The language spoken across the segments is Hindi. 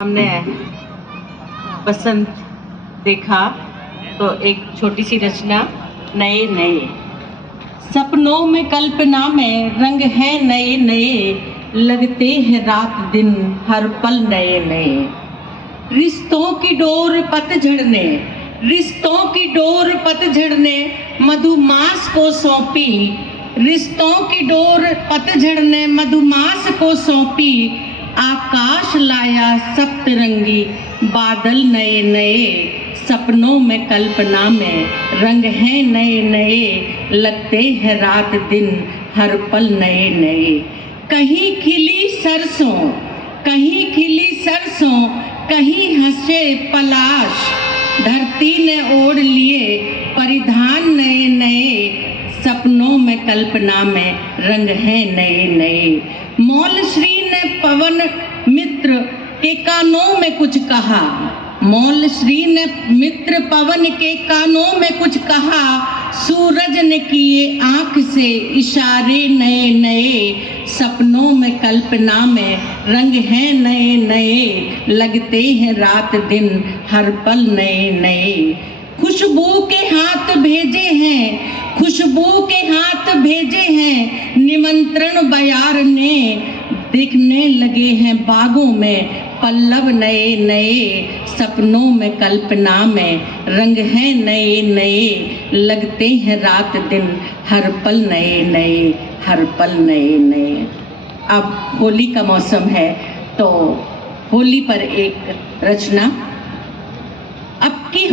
हमने बसंत देखा तो एक छोटी सी रचना नए नए। सपनों में कल्पना में रंग है नए नए, लगते हैं रात दिन हर पल नए नए। रिश्तों की डोर पतझड़ ने, रिश्तों की डोर पतझड़ ने मधुमास को सौंपी। रिश्तों की डोर पतझड़ ने मधुमास को सौंपी। आकाश लाया सप्तरंगी बादल नए नए। सपनों में कल्पना में रंग हैं नए नए, लगते हैं रात दिन हर पल नए नए। कहीं खिली सरसों, कहीं खिली सरसों, कहीं हंसे पलाश। धरती ने ओढ़ लिए परिधान नए नए। सपनों में कल्पना में रंग हैं नए नए। मौलश्री ने पवन मित्र के कानों में कुछ कहा। मौलश्री ने मित्र पवन के कानों में कुछ कहा। सूरज ने किए आंख से इशारे नए नए। सपनों में कल्पना में रंग हैं नए नए, लगते हैं रात दिन हर पल नए नए। खुशबू के हाथ भेजे हैं, खुशबू के हाथ भेजे हैं निमंत्रण बयार ने। दिखने लगे हैं बागों में पल्लव नए नए। सपनों में कल्पना में रंग हैं नए नए, लगते हैं रात दिन हर पल नए नए, हर पल नए नए। अब होली का मौसम है तो होली पर एक रचना। अब की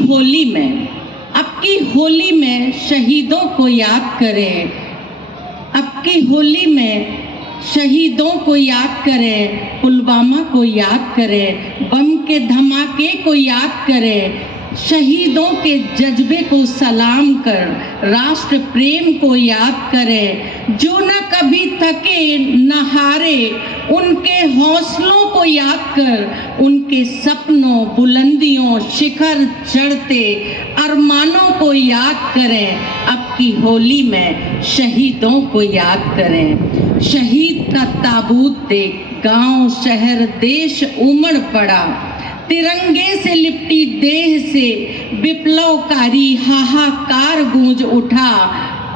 होली में शहीदों को याद करें। अब की होली में शहीदों को याद करें, पुलवामा को याद करें, बम के धमाके को याद करें। शहीदों के जज्बे को सलाम कर राष्ट्र प्रेम को याद करें। जो न कभी थके न हारे, उनके हौसलों को याद कर, उनके सपनों बुलंदियों शिखर चढ़ते अरमानों को याद करें। अब की होली में शहीदों को याद करें। शहीद का ताबूत देख गांव शहर देश उमड़ पड़ा। तिरंगे से लिपटी देह से विप्लवकारी हाहाकार गूंज उठा।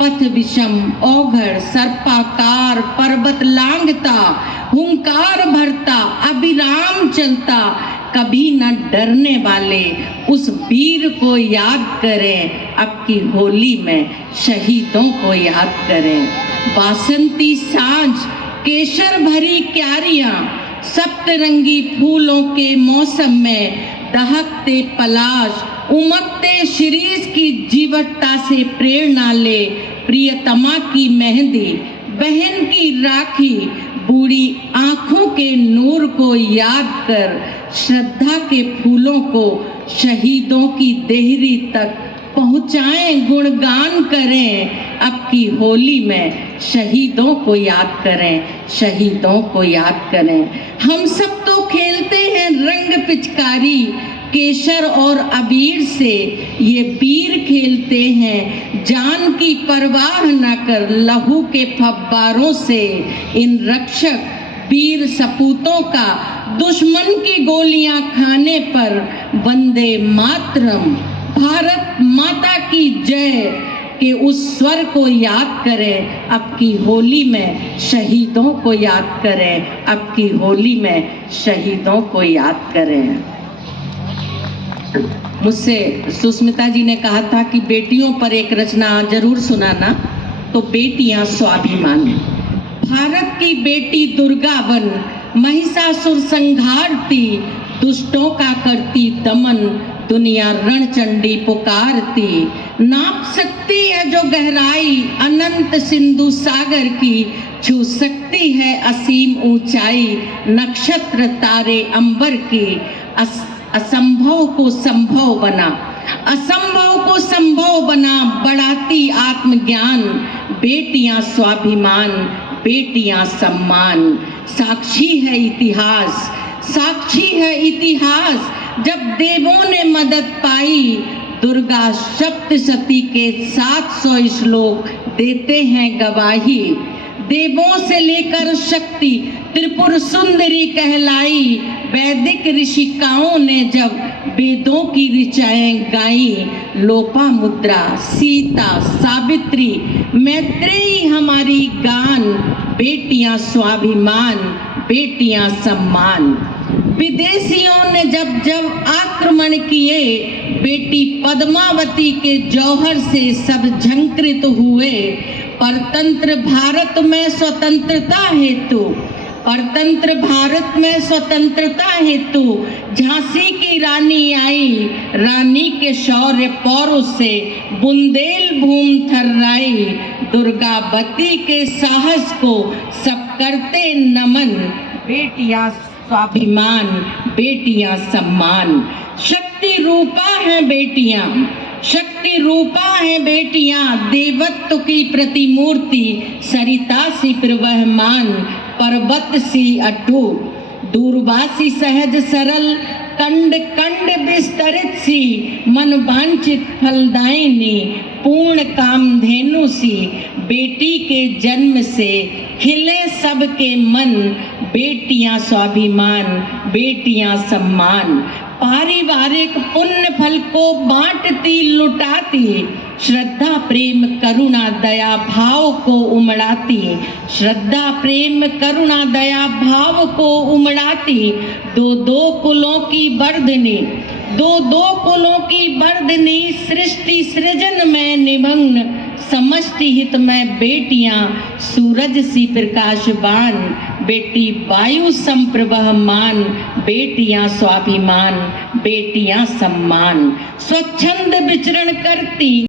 पथ विषम औघड़ सर्पाकार पर्वत लांघता, हुंकार भरता अविराम चलता। कभी न डरने वाले उस वीर को याद करें। अब की होली में शहीदों को याद करें। बासंती सांझ केशर भरी क्यारियां, सप्तरंगी फूलों के मौसम में दहकते पलाश, उमकते शिरीष की जीवटता से प्रेरणा ले। प्रियतमा की मेहंदी, बहन की राखी, बूढ़ी आंखों के नूर को याद कर श्रद्धा के फूलों को शहीदों की देहरी तक पहुँचाएं, गुणगान करें। अब की होली में शहीदों को याद करें, शहीदों को याद करें। हम सब तो खेलते हैं रंग पिचकारी, केशर और अबीर से ये वीर खेलते हैं जान की परवाह न कर लहू के फव्वारों से। इन रक्षक वीर सपूतों का दुश्मन की गोलियां खाने पर वंदे मातरम, भारत माता की जय के उस स्वर को याद करें। अब की होली में शहीदों को याद करें। अब की होली में शहीदों को याद करें। मुझसे सुस्मिता जी ने कहा था कि बेटियों पर एक रचना जरूर सुनाना, तो बेटियां स्वाभिमान। भारत की बेटी दुर्गा बन महिषासुर संहारती, दुष्टों का करती दमन दुनिया रणचंडी पुकारती। नाप सकती है जो गहराई अनंत सिंधु सागर की, छू सकती है असीम ऊंचाई नक्षत्र तारे अंबर की। असंभव को संभव बना, असंभव को संभव बना बढ़ाती आत्मज्ञान। बेटियां स्वाभिमान, बेटियां सम्मान। साक्षी है इतिहास, साक्षी है इतिहास जब देवों ने मदद पाई। दुर्गा सप्तशती के 700 श्लोक देते हैं गवाही। देवों से लेकर शक्ति त्रिपुर सुंदरी कहलाई। वैदिक ऋषिकाओं ने जब वेदों की ऋचाएं गाई, लोपामुद्रा, सीता, सावित्री, मैत्रेयी हमारी गान, बेटियां स्वाभिमान, बेटियां सम्मान। विदेशियों ने जब जब आक्रमण किए, बेटी पद्मावती के जौहर से सब झंकृत हुए। परतंत्र भारत में स्वतंत्रता हेतु, परतंत्र भारत में स्वतंत्रता हेतु झांसी की रानी आई, रानी के शौर्य पौरुष से बुंदेलभूम थर्राई। दुर्गावती के साहस को सब करते नमन, बेटियां स्वाभिमान, बेटियां सम्मान। शक्ति रूपा है बेटियां, शक्ति रूपा है बेटियां, देवत्व की प्रतिमूर्ति, सरिता सी प्रवहमान, पर्वत सी अटूट, दूरवासी सहज सरल, कंड कंड विस्तरित सी, मन वांछित फलदायिनी, पूर्ण कामधेनु सी। बेटी के जन्म से खिले सबके मन, बेटियां स्वाभिमान, बेटियां सम्मान। पारिवारिक पुण्य फल को बांटती लुटाती, श्रद्धा प्रेम करुणा दया भाव को उमड़ाती, श्रद्धा प्रेम करुणा दया भाव को उमड़ाती। दो दो कुलों की वर्धनी, दो दो कुलों की वर्धनी, सृष्टि सृजन में निमग्न, समष्टि हित में बेटियां सूरज सी प्रकाशवान, बेटी वायु संप्रवहमान, बेटियां स्वाभिमान, बेटियां सम्मान। स्वच्छंद विचरण करती